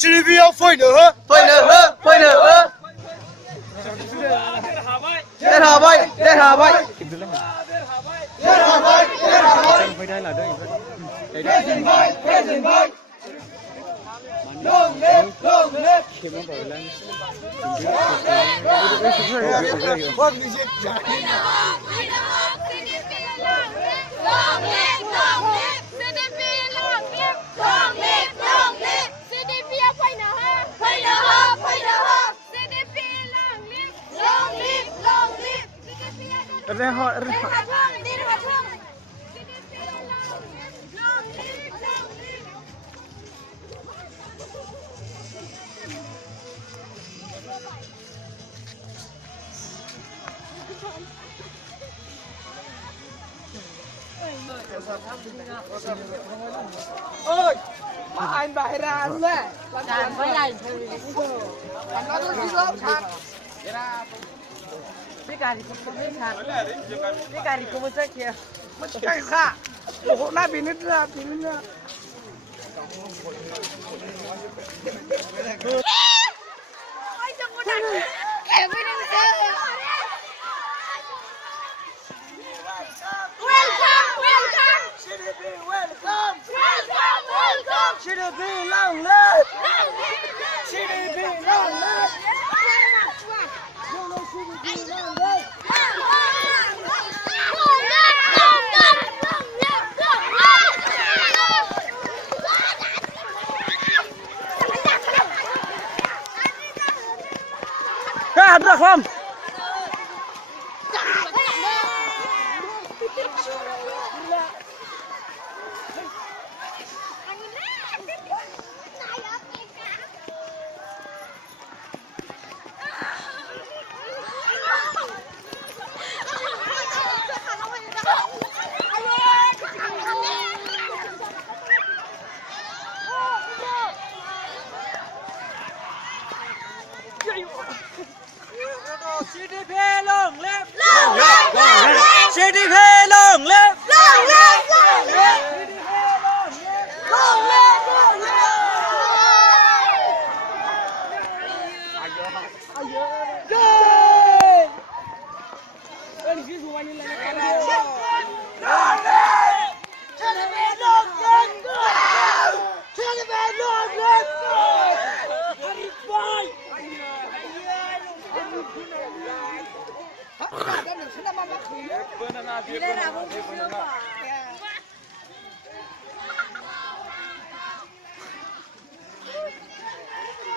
吃不要分的喝，分的喝，分的喝。Lên hả bay, lên hả bay. Lên hả bay, lên hả bay. Phải đây là đây. Lên bay, lên bay. Lông lên, lông lên. Khi nó gọi lên. Con người giết chạy. Rehat. Ôi, anh bài ra luôn đấy. Đàn với anh Anh nói tôi đi lớp thật. cái cà thì không biết sạt cái cà thì không biết sạt kìa Mà chạy khá. Ủa, nó bị nứt ra, bị nứt ra. ôi chẳng có đàn kẻ với đừng chơi welcome welcome CDP, welcome. welcome welcome CDP, long live. CDP, long live. Hãy subscribe cho kênh Ghiền Mì Gõ để không bỏ lỡ CDP lồng lên. CDP lồng lên.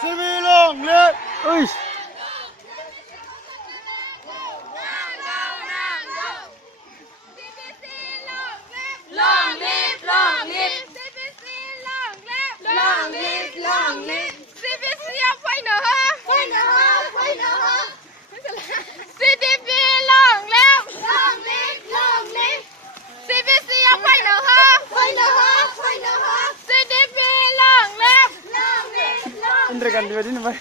CDP, long live. Ui. long live long live CBC long live long live long live CBC phải nữa phải nữa phải nữa CDP long live long live long live CBC phải nữa phải nữa phải nữa CDP long live long live long Indra kan dia ni, Pak.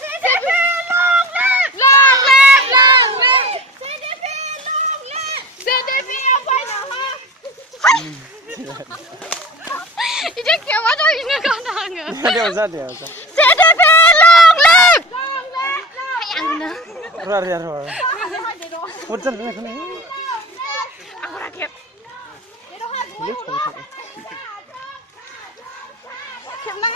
CDP long live long live long live CDP long live CDP phải nữa 이제 개화도 있는 거나 Dia usah dia usah. CDP long live long live hayang na Rar ya rar. Putar ni ni. aku rakyat Lihat kalau siap nang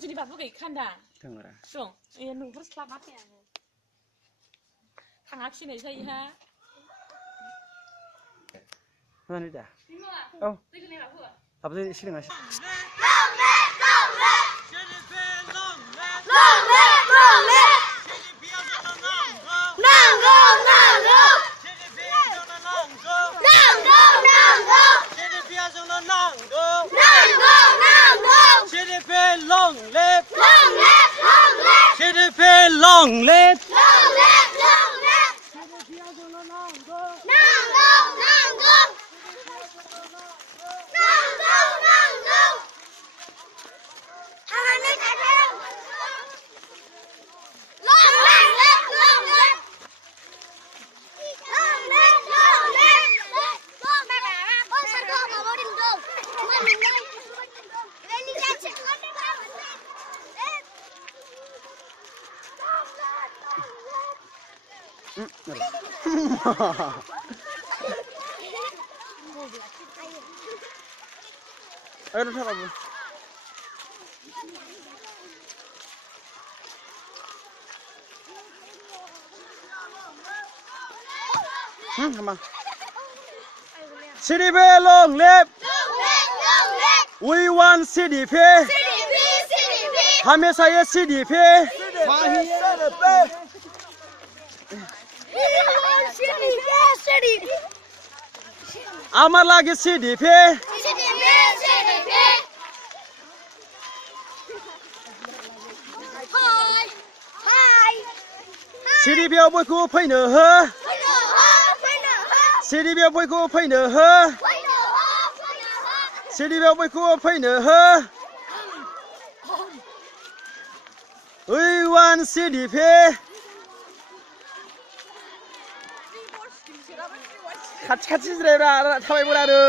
Jadi bapak kayak kanda. Tengok dah. Dong, ya nu terus selamat ya. Kang aksi nih saya ha. Mana dia? Oh. Oh. Apa tu sini ngasih? Long live, long live. long live long live long live นั่งลงนั่งลงนั่งลงนั่งลงทำไมไม่ใช่เร็วลงเล็กเล็กลงเล็กลงเล็กลงเล็กลงแบบโอ้ฉันก็มาบอกดินดงมันไม่ได้เล่นนี่จะเช็คกันได้ไหมเอ๊ะลงเล็กลงเล็ก Ayo udah apa? Apa? CDP long live. We want CDP. हमेशा ये CDP. Amar lagi CDP. CDP याव बयखौ फैनो हो CDP याव बयखौ फैनो हो CDP याव बयखौ फैनो हो We want CDP खाथि खाथि जिरायब्रा थाबायबोरा नै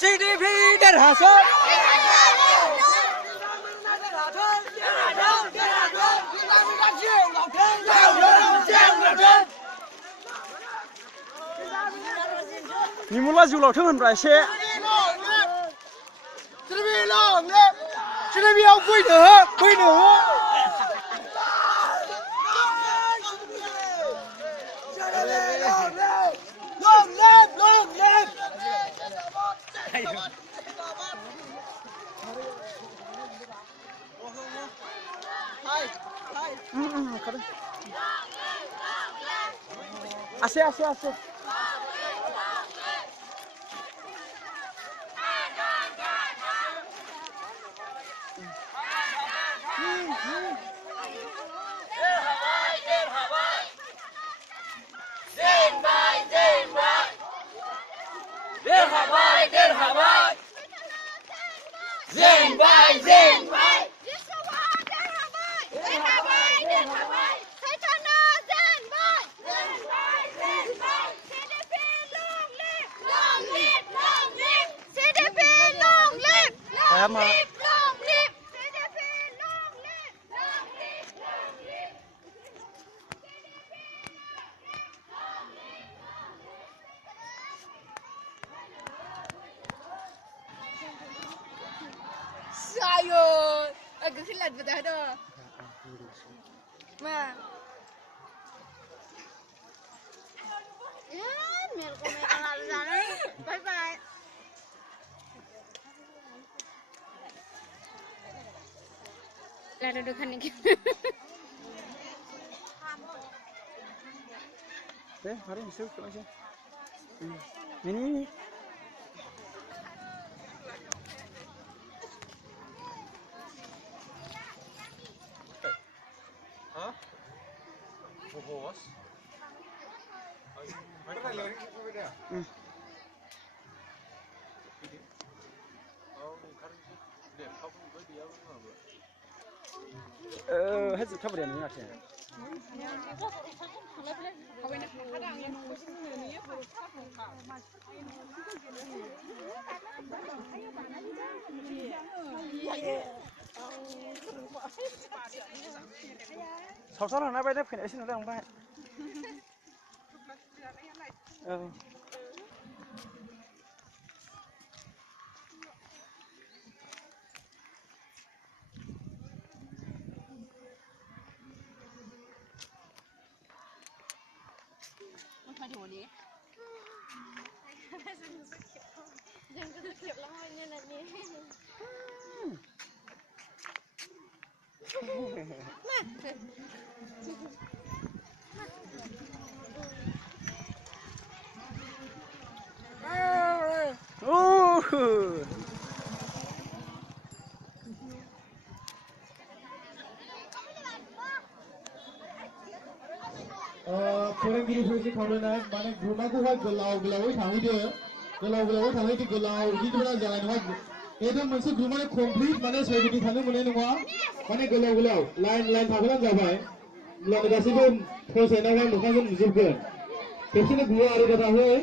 GDP 대하선 니몰라 지울라 ঠों होनब्रा एसे GDP याव फैनो हो Asik. Sama. Sayur, agak silat betul dah. Ma. Ya, mereka lalu sana. Bye bye. Lalu duduk ni. Hari ini sih macam. Ini. Hadi tabii yani ne yapayım? Sao nó bay đáp cái này xin nó đang bay. โอ้ फोरोंगिरिफोरजों खावलायनाय माने गुमाखौहाय गोलावै थांहैदो गोलावै थांहैदो गोलाव गिदिंना जानाय नङा एकदम मोनसे गुमानि कमप्लिट माने सोरगिदिं थांनो मोननाय नङा माने गोलाव लाइन थाफैनानै जाबाय होमब्लानो गासैबो फसायनायावहाय मोखांजों नुजोबगोन खेबसेनो गुवा आरो गोदाहै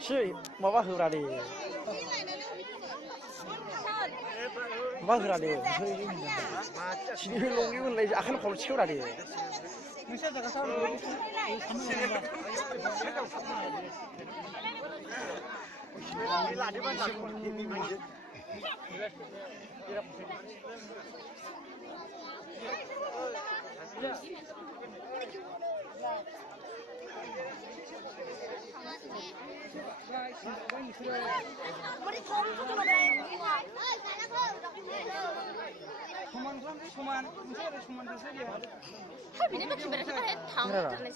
시 마바 흐라리 마바 흐라리 지금 롱이는 내 아칸 걸 치우라리 할비는 기분을 해 다음 전에